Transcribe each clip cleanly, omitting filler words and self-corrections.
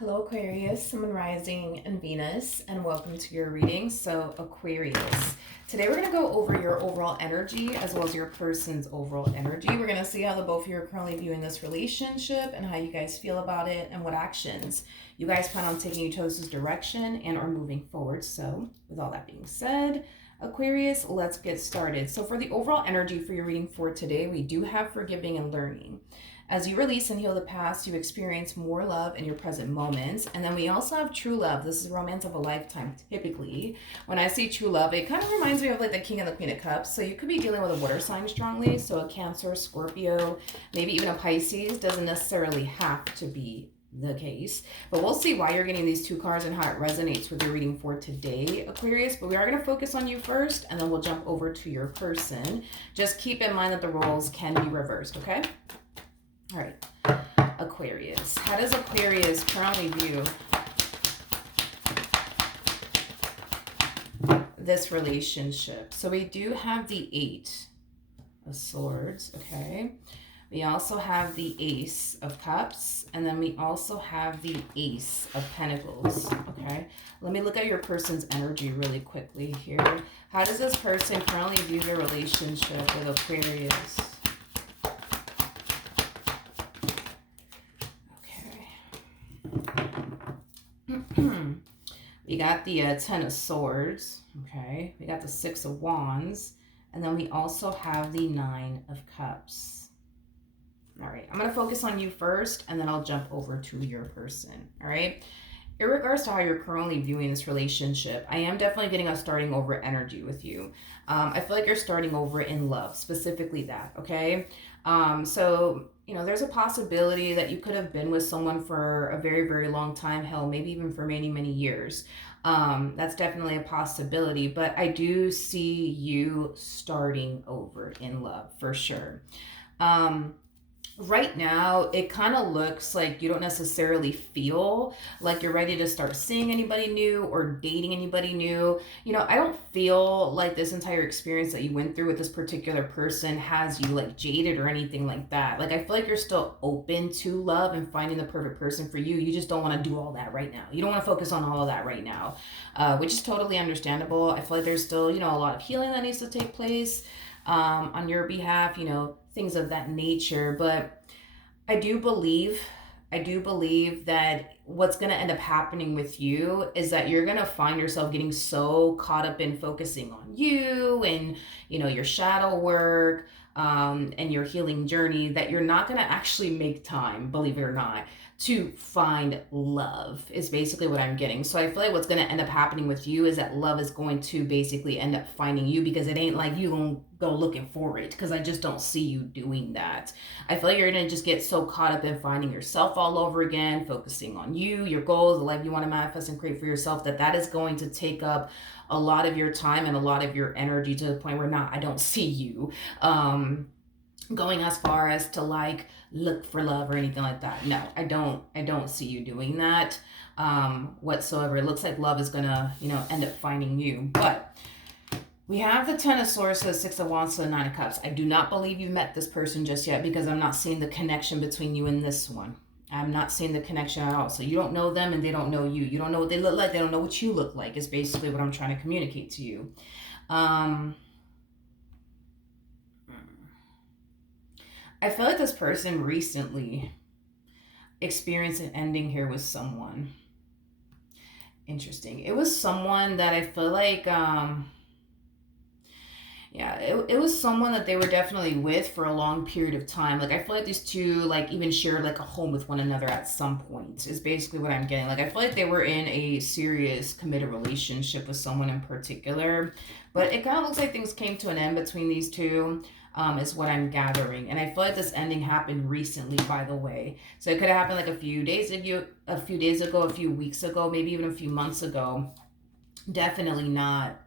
Hello Aquarius, Sun, Rising, and Venus, and welcome to your reading. So Aquarius, today we're going to go over your overall energy as well as your person's overall energy. We're going to see how the both of you are currently viewing this relationship and how you guys feel about it and what actions you guys plan on taking each other's direction and are moving forward. So with all that being said, Aquarius, let's get started. So for the overall energy for your reading for today, we do have forgiving and learning. As you release and heal the past, you experience more love in your present moments. And then we also have true love. This is romance of a lifetime, typically. When I say true love, it kind of reminds me of like the King and the Queen of Cups. So you could be dealing with a water sign strongly. So a Cancer, Scorpio, maybe even a Pisces. Doesn't necessarily have to be the case. But we'll see why you're getting these two cards and how it resonates with your reading for today, Aquarius. But we are going to focus on you first, and then we'll jump over to your person. Just keep in mind that the roles can be reversed, okay? All right, Aquarius. How does Aquarius currently view this relationship? So we do have the Eight of Swords, okay? We also have the Ace of Cups, and then we also have the Ace of Pentacles, okay? Let me look at your person's energy really quickly here. How does this person currently view their relationship with Aquarius? We got the Ten of Swords, okay? We got the Six of Wands, and then we also have the Nine of Cups. All right, I'm going to focus on you first, and then I'll jump over to your person, all right? In regards to how you're currently viewing this relationship, I am definitely getting a starting over energy with you. I feel like you're starting over in love, specifically that, okay? So, you know, there's a possibility that you could have been with someone for a very, very long time, hell, maybe even for many, many years. That's definitely a possibility, but I do see you starting over in love for sure. Right now, it kind of looks like you don't necessarily feel like you're ready to start seeing anybody new or dating anybody new. You know, I don't feel like this entire experience that you went through with this particular person has you like jaded or anything like that. Like, I feel like you're still open to love and finding the perfect person for you. You just don't want to do all that right now. You don't want to focus on all of that right now, which is totally understandable. I feel like there's still, you know, a lot of healing that needs to take place on your behalf, you know, things of that nature. But I do believe that what's going to end up happening with you is that you're going to find yourself getting so caught up in focusing on you and, you know, your shadow work and your healing journey that you're not going to actually make time, believe it or not, to find love is basically what I'm getting. So I feel like what's going to end up happening with you is that love is going to basically end up finding you, because it ain't like you gonna go looking for it, because I just don't see you doing that. I feel like you're going to just get so caught up in finding yourself all over again, focusing on you, your goals, the life you want to manifest and create for yourself, that is going to take up a lot of your time and a lot of your energy, to the point where I don't see you going as far as to like look for love or anything like that. No, I don't see you doing that whatsoever. It looks like love is gonna, you know, end up finding you. But we have the Ten of Swords, the Six of Wands, the Nine of Cups. I do not believe you met this person just yet, because I'm not seeing the connection between you and this one. I'm not seeing the connection at all. So you don't know them and they don't know you. You don't know what they look like. They don't know what you look like, is basically what I'm trying to communicate to you. I feel like this person recently experienced an ending here with someone. Interesting. It was someone that I feel like, it was someone that they were definitely with for a long period of time. Like, I feel like these two, like, even shared, like, a home with one another at some point, is basically what I'm getting. Like, I feel like they were in a serious, committed relationship with someone in particular. But it kind of looks like things came to an end between these two. Is what I'm gathering. And I feel like this ending happened recently, by the way. So it could have happened like a few days ago, a few weeks ago, maybe even a few months ago. Definitely not.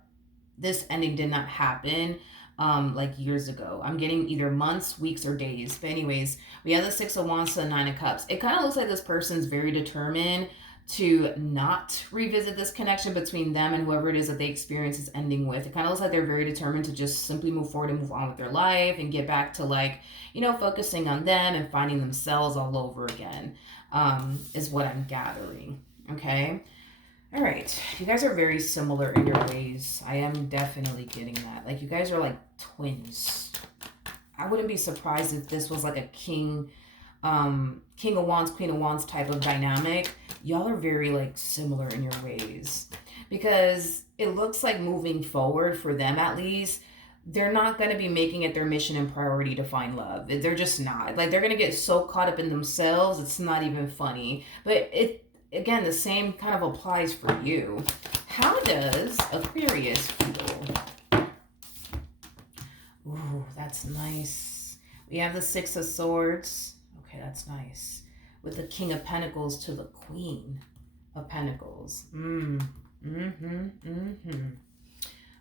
This ending did not happen like years ago. I'm getting either months, weeks, or days. But anyways, we have the Six of Wands to the Nine of Cups. It kind of looks like this person's very determined to not revisit this connection between them and whoever it is that they experience this ending with. It kind of looks like they're very determined to just simply move forward and move on with their life and get back to, like, you know, focusing on them and finding themselves all over again. is what I'm gathering. Okay. All right. You guys are very similar in your ways. I am definitely getting that. Like, you guys are like twins. I wouldn't be surprised if this was like a king of wands, queen of wands type of dynamic. Y'all are very like similar in your ways, because it looks like moving forward for them, at least, they're not going to be making it their mission and priority to find love. They're just not. Like, they're going to get so caught up in themselves, it's not even funny. But it, again, the same kind of applies for you. How does Aquarius feel? Ooh, that's nice. We have the Six of Swords. Okay, that's nice. With the King of Pentacles to the Queen of Pentacles.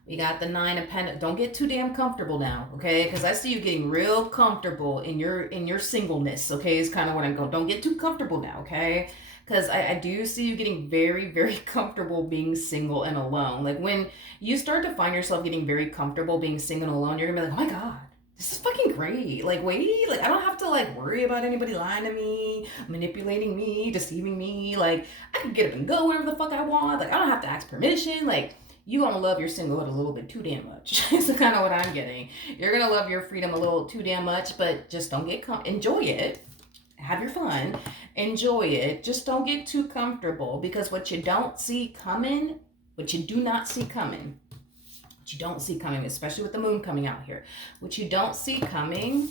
We got the Nine of Pentacles. Don't get too damn comfortable now, okay? Because I see you getting real comfortable in your singleness, okay? Is kind of what I'm going. Don't get too comfortable now, okay? Because I do see you getting very, very comfortable being single and alone. Like, when you start to find yourself getting very comfortable being single and alone, you're going to be like, oh my God, this is fucking great. Like, wait, like, I don't have to, like, worry about anybody lying to me, manipulating me, deceiving me. Like, I can get up and go wherever the fuck I want. Like, I don't have to ask permission. Like, you gonna love your singlehood a little bit too damn much. It's kind of what I'm getting. You're gonna love your freedom a little too damn much, but just don't get enjoy it. Have your fun. Enjoy it. Just don't get too comfortable, because what you don't see coming, what you do not see coming, what you don't see coming, especially with the moon coming out here, what you don't see coming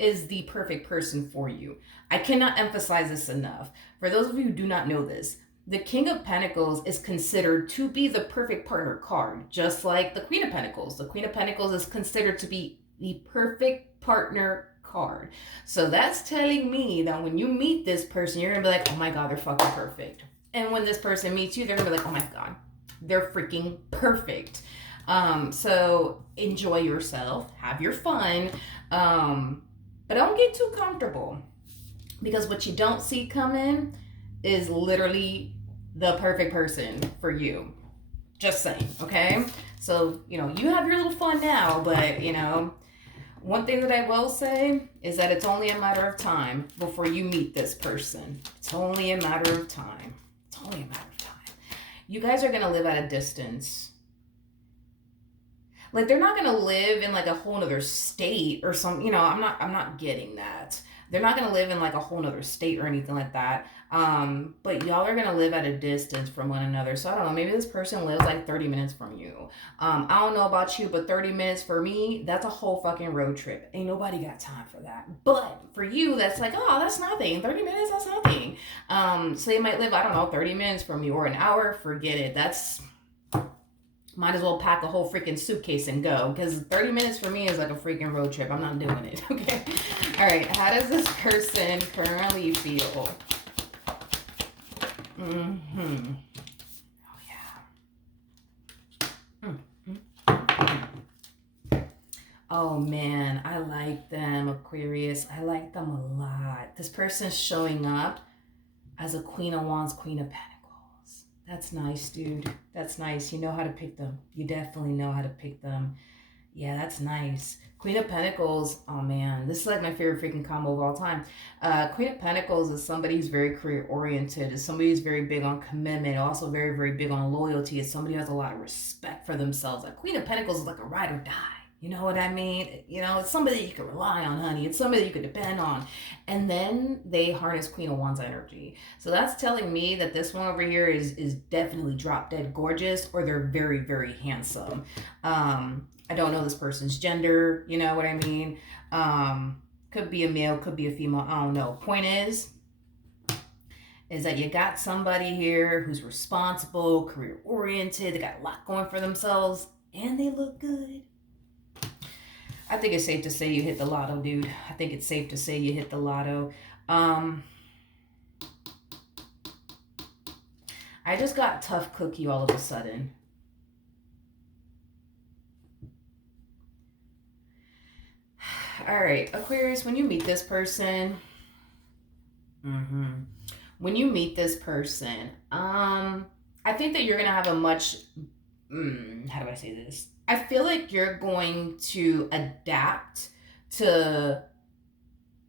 is the perfect person for you. I cannot emphasize this enough. For those of you who do not know this, the King of Pentacles is considered to be the perfect partner card, just like the Queen of Pentacles. The Queen of Pentacles is considered to be the perfect partner card. So that's telling me that when you meet this person, you're going to be like, oh my God, they're fucking perfect. And when this person meets you, they're going to be like, oh my God, they're freaking perfect. So enjoy yourself, have your fun, but don't get too comfortable, because what you don't see coming is literally the perfect person for you. Just saying, okay? So, you have your little fun now, but, one thing that I will say is that it's only a matter of time before you meet this person. It's only a matter of time. It's only a matter of time. You guys are going to live at a distance. Like, they're not going to live in like a whole nother state or some, I'm not getting that. They're not going to live in like a whole nother state or anything like that. But y'all are going to live at a distance from one another. So I don't know, maybe this person lives like 30 minutes from you. I don't know about you, but 30 minutes for me, that's a whole fucking road trip. Ain't nobody got time for that. But for you, that's like, oh, that's nothing. 30 minutes, that's nothing. So they might live, I don't know, 30 minutes from you or an hour. Forget it. Might as well pack a whole freaking suitcase and go, because 30 minutes for me is like a freaking road trip. I'm not doing it, okay? All right, how does this person currently feel? Oh, yeah. Oh, man, I like them, Aquarius. I like them a lot. This person's showing up as a Queen of Wands, Queen of Pentacles. That's nice, dude. That's nice. You know how to pick them. You definitely know how to pick them. Yeah, that's nice. Queen of Pentacles. Oh, man. This is like my favorite freaking combo of all time. Queen of Pentacles is somebody who's very career-oriented. Is somebody who's very big on commitment. Also very, very big on loyalty. Is somebody who has a lot of respect for themselves. Like, Queen of Pentacles is like a ride or die. You know what I mean? It's somebody you can rely on, honey. It's somebody you can depend on. And then they harness Queen of Wands energy. So that's telling me that this one over here is definitely drop dead gorgeous, or they're very, very handsome. I don't know this person's gender. You know what I mean? Could be a male, could be a female. I don't know. Point is that you got somebody here who's responsible, career-oriented. They got a lot going for themselves, and they look good. I think it's safe to say you hit the lotto, dude. I think it's safe to say you hit the lotto. I just got tough cookie all of a sudden. All right, Aquarius, when you meet this person, when you meet this person, I think that you're going to have a much, how do I say this? I feel like you're going to adapt to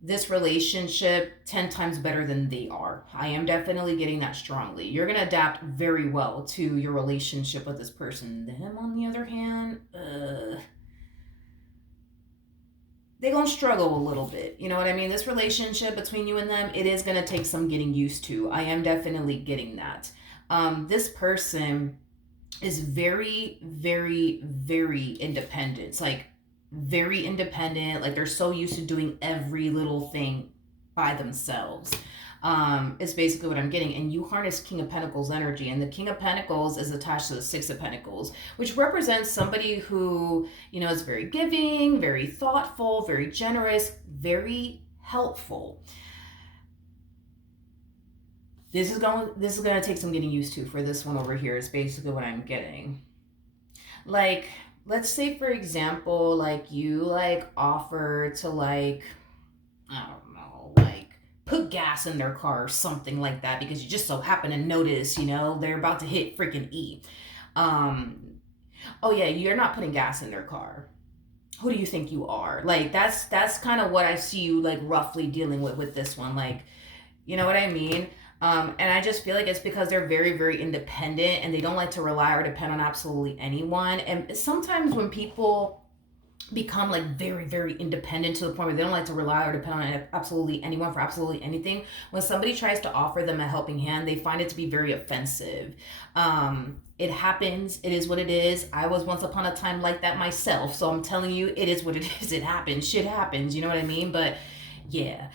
this relationship 10 times better than they are. I am definitely getting that strongly. You're going to adapt very well to your relationship with this person. Them, on the other hand, they're going to struggle a little bit. You know what I mean? This relationship between you and them, it is going to take some getting used to. I am definitely getting that. This person is very, very, very independent. It's like very independent. Like they're so used to doing every little thing by themselves. Is basically what I'm getting. And you harness King of Pentacles energy, and the King of Pentacles is attached to the Six of Pentacles, which represents somebody who, you know, is very giving, very thoughtful, very generous, very helpful. This is going to take some getting used to for this one over here, is basically what I'm getting. Like, let's say for example, like you like offer to like, I don't know, like put gas in their car or something like that, because you just so happen to notice, you know, they're about to hit freaking E. Oh yeah, you're not putting gas in their car. Who do you think you are? Like that's kind of what I see you like roughly dealing with this one. Like, you know what I mean? And I just feel like it's because they're very, very independent and they don't like to rely or depend on absolutely anyone. And sometimes when people become like very, very independent to the point where they don't like to rely or depend on absolutely anyone for absolutely anything, when somebody tries to offer them a helping hand, they find it to be very offensive. It happens. It is what it is. I was once upon a time like that myself. So I'm telling you, it is what it is. It happens. Shit happens. You know what I mean? But yeah.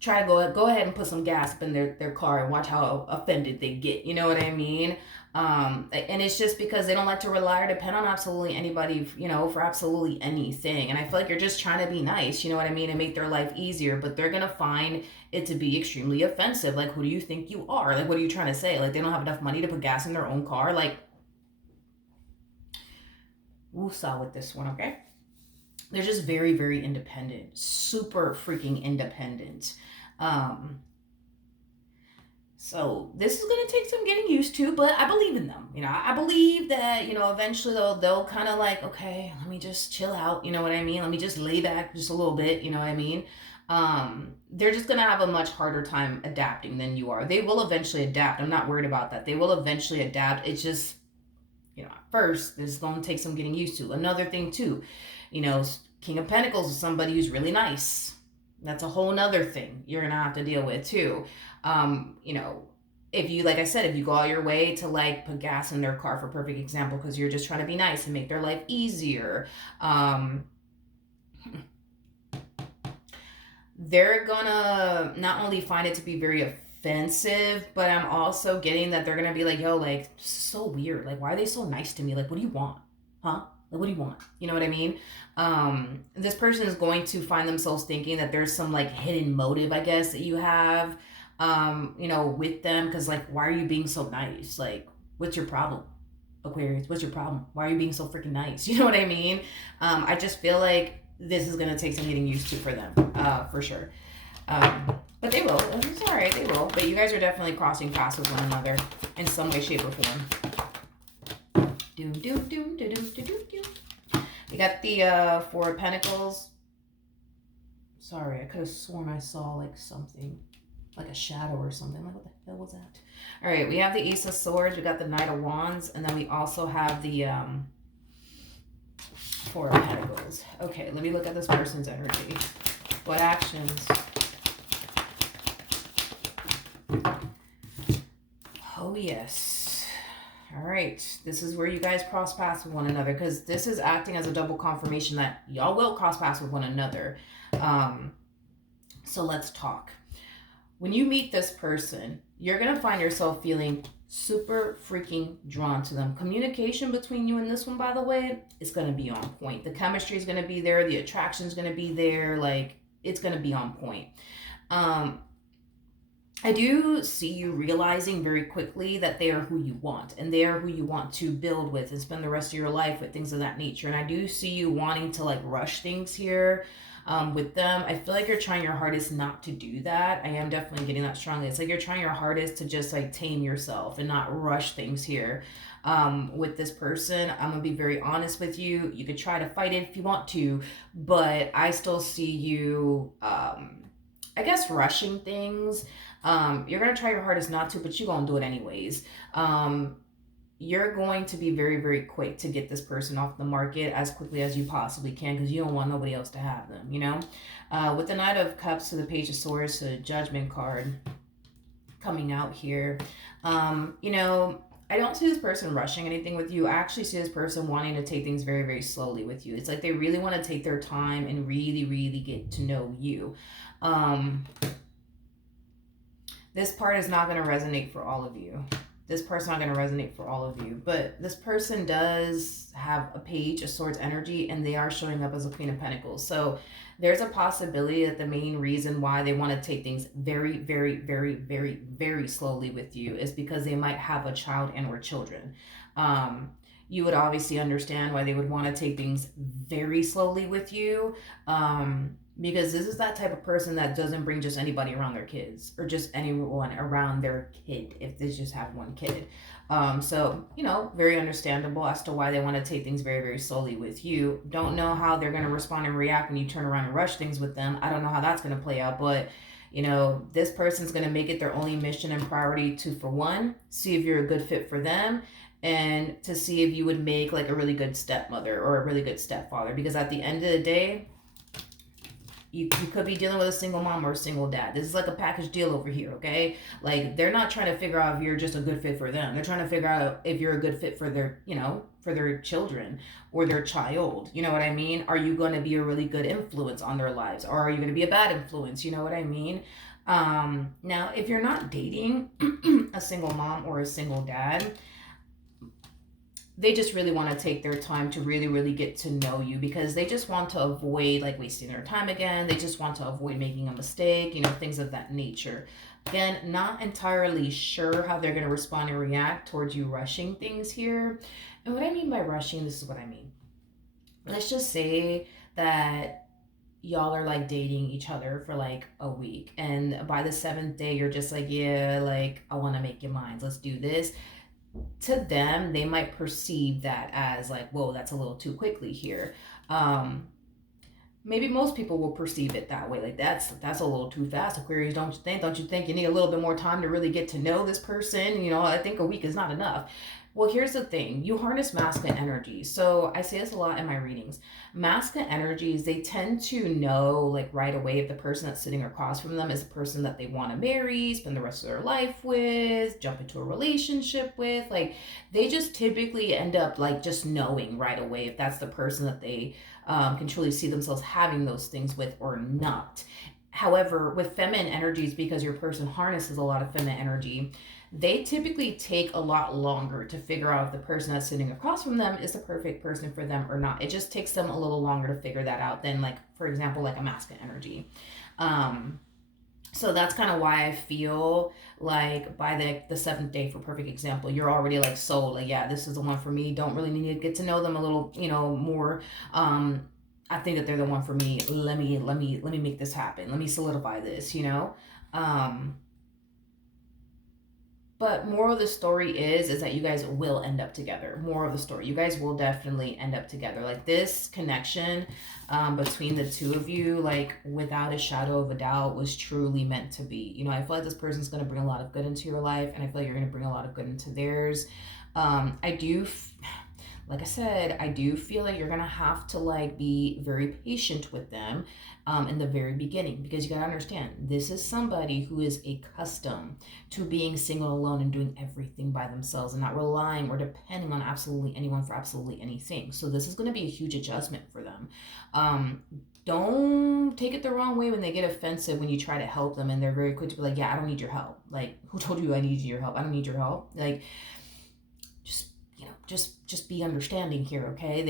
Try to go ahead and put some gas up in their car and watch how offended they get. You know what I mean? And it's just because they don't like to rely or depend on absolutely anybody, you know, for absolutely anything. And I feel like you're just trying to be nice, you know what I mean, and make their life easier, but they're gonna find it to be extremely offensive. Like, who do you think you are? Like, what are you trying to say? Like, they don't have enough money to put gas in their own car? Like, woosah with this one, okay? They're just very, very independent, super freaking independent. So this is going to take some getting used to, but I believe in them. You know, I believe that, you know, eventually they'll kind of like, okay, let me just chill out. You know what I mean? Let me just lay back just a little bit. You know what I mean? They're just going to have a much harder time adapting than you are. They will eventually adapt. I'm not worried about that. They will eventually adapt. It's just, you know, at first, this is going to take some getting used to. Another thing too, you know, King of Pentacles is somebody who's really nice. That's a whole nother thing you're going to have to deal with too. You know, if you, like I said, if you go all your way to like put gas in their car, for perfect example, because you're just trying to be nice and make their life easier, they're gonna not only find it to be very offensive, but I'm also getting that they're gonna be like, yo, like, so weird. Like, why are they so nice to me? Like, what do you want? Huh? Like, what do you want? You know what I mean? This person is going to find themselves thinking that there's some like hidden motive, I guess, that you have, you know, with them. Because like, why are you being so nice? Like, what's your problem, Aquarius? What's your problem? Why are you being so freaking nice? You know what I mean? I just feel like this is gonna take some getting used to for them, for sure. But they will. It's all right. They will. But you guys are definitely crossing paths with one another in some way, shape, or form. Doom, doom, doom, doom, doom, doom, doom. We got the Four of Pentacles. Sorry, I could have sworn I saw like something, like a shadow or something. Like, what the hell was that? All right, we have the Ace of Swords. We got the Knight of Wands, and then we also have the Four of Pentacles. Okay, let me look at this person's energy. What actions? Oh yes. All right, this is where you guys cross paths with one another, because this is acting as a double confirmation that y'all will cross paths with one another. So let's talk. When you meet this person, you're going to find yourself feeling super freaking drawn to them. Communication between you and this one, by the way, is going to be on point. The chemistry is going to be there. The attraction is going to be there. Like, it's going to be on point. I do see you realizing very quickly that they are who you want, and they are who you want to build with and spend the rest of your life with, things of that nature. And I do see you wanting to like rush things here. with them. I feel like you're trying your hardest not to do that. I am definitely getting that strongly. It's like you're trying your hardest to just like tame yourself and not rush things here. With this person, I'm gonna be very honest with you. You could try to fight it if you want to, but I still see you, I guess, rushing things. You're gonna try your hardest not to, but you're gonna do it anyways. Um, you're going to be very, very quick to get this person off the market as quickly as you possibly can because you don't want nobody else to have them, you know? With the Knight of Cups to the Page of Swords to the Judgment card coming out here, you know, I don't see this person rushing anything with you. I actually see this person wanting to take things very, very slowly with you. It's like they really want to take their time and really, really get to know you. This part is not going to resonate for all of you. This person's not going to resonate for all of you, but this person does have a Page of Swords energy, and they are showing up as a Queen of Pentacles. So there's a possibility that the main reason why they want to take things very, very, very, very, very slowly with you is because they might have a child and or children. You would obviously understand why they would want to take things very slowly with you. Because this is that type of person that doesn't bring just anybody around their kids or just anyone around their kid if they just have one kid. So, you know, very understandable as to why they want to take things very, very slowly with you. Don't know how they're going to respond and react when you turn around and rush things with them. I don't know how that's going to play out, but you know, this person's going to make it their only mission and priority to, for one, see if you're a good fit for them, and to see if you would make like a really good stepmother or a really good stepfather. Because at the end of the day, you could be dealing with a single mom or a single dad. This is like a package deal over here, okay? Like, they're not trying to figure out if you're just a good fit for them. They're trying to figure out if you're a good fit for their, you know, for their children or their child. You know what I mean? Are you going to be a really good influence on their lives? Or are you going to be a bad influence? You know what I mean? Now, if you're not dating a single mom or a single dad, they just really want to take their time to really, really get to know you because they just want to avoid like wasting their time again. They just want to avoid making a mistake, you know, things of that nature. Again, not entirely sure how they're going to respond and react towards you rushing things here. And what I mean by rushing, this is what I mean. Let's just say that y'all are like dating each other for like a week, and by the seventh day, you're just like, yeah, like, I want to make you mine. Let's do this. To them, they might perceive that as like, whoa, that's a little too quickly here. Maybe most people will perceive it that way, like that's a little too fast, Aquarius. Don't you think you need a little bit more time to really get to know this person? You know, I think a week is not enough. Well, here's the thing. You harness masculine energy. So I say this a lot in my readings. Masculine energies, they tend to know like right away if the person that's sitting across from them is a person that they want to marry, spend the rest of their life with, jump into a relationship with. Like, they just typically end up like just knowing right away if that's the person that they can truly see themselves having those things with or not. However, with feminine energies, because your person harnesses a lot of feminine energy, they typically take a lot longer to figure out if the person that's sitting across from them is the perfect person for them or not. It just takes them a little longer to figure that out than, like, for example, like a masculine energy. So that's kind of why I feel like by the seventh day, for perfect example, you're already like sold. Like, yeah, this is the one for me. Don't really need to get to know them a little, you know, more. I think that they're the one for me. Let me make this happen. Let me solidify this. You know. But moral of the story is that you guys will end up together. Moral of the story, you guys will definitely end up together. Like, this connection between the two of you, like, without a shadow of a doubt, was truly meant to be. You know, I feel like this person's going to bring a lot of good into your life, and I feel like you're going to bring a lot of good into theirs. Like I said, I do feel like you're going to have to like be very patient with them in the very beginning, because you got to understand, this is somebody who is accustomed to being single, alone, and doing everything by themselves and not relying or depending on absolutely anyone for absolutely anything. So this is going to be a huge adjustment for them. Don't take it the wrong way when they get offensive when you try to help them and they're very quick to be like, yeah, I don't need your help. Like, who told you I need your help? I don't need your help. Like, just be understanding here, okay?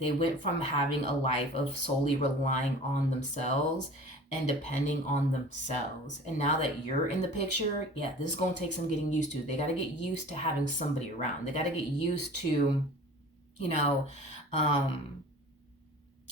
They went from having a life of solely relying on themselves and depending on themselves, and now that you're in the picture, yeah, this is going to take some getting used to. They got to get used to having somebody around. They got to get used to, you know,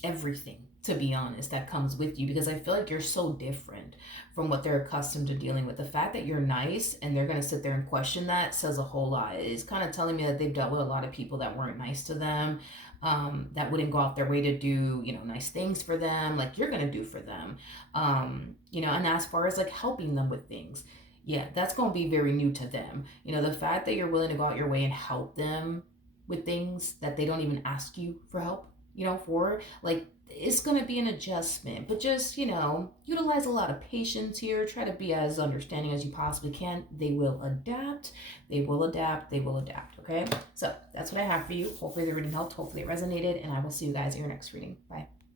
everything. to be honest, that comes with you, because I feel like you're so different from what they're accustomed to dealing with. The fact that you're nice and they're going to sit there and question that says a whole lot. It's kind of telling me that they've dealt with a lot of people that weren't nice to them, that wouldn't go out their way to do, nice things for them, like you're going to do for them. And as far as like helping them with things, yeah, that's going to be very new to them. The fact that you're willing to go out your way and help them with things that they don't even ask you for help, for, like, it's going to be an adjustment. But just, utilize a lot of patience here. Try to be as understanding as you possibly can. They will adapt. They will adapt. They will adapt. Okay. So that's what I have for you. Hopefully the reading helped. Hopefully it resonated. And I will see you guys in your next reading. Bye.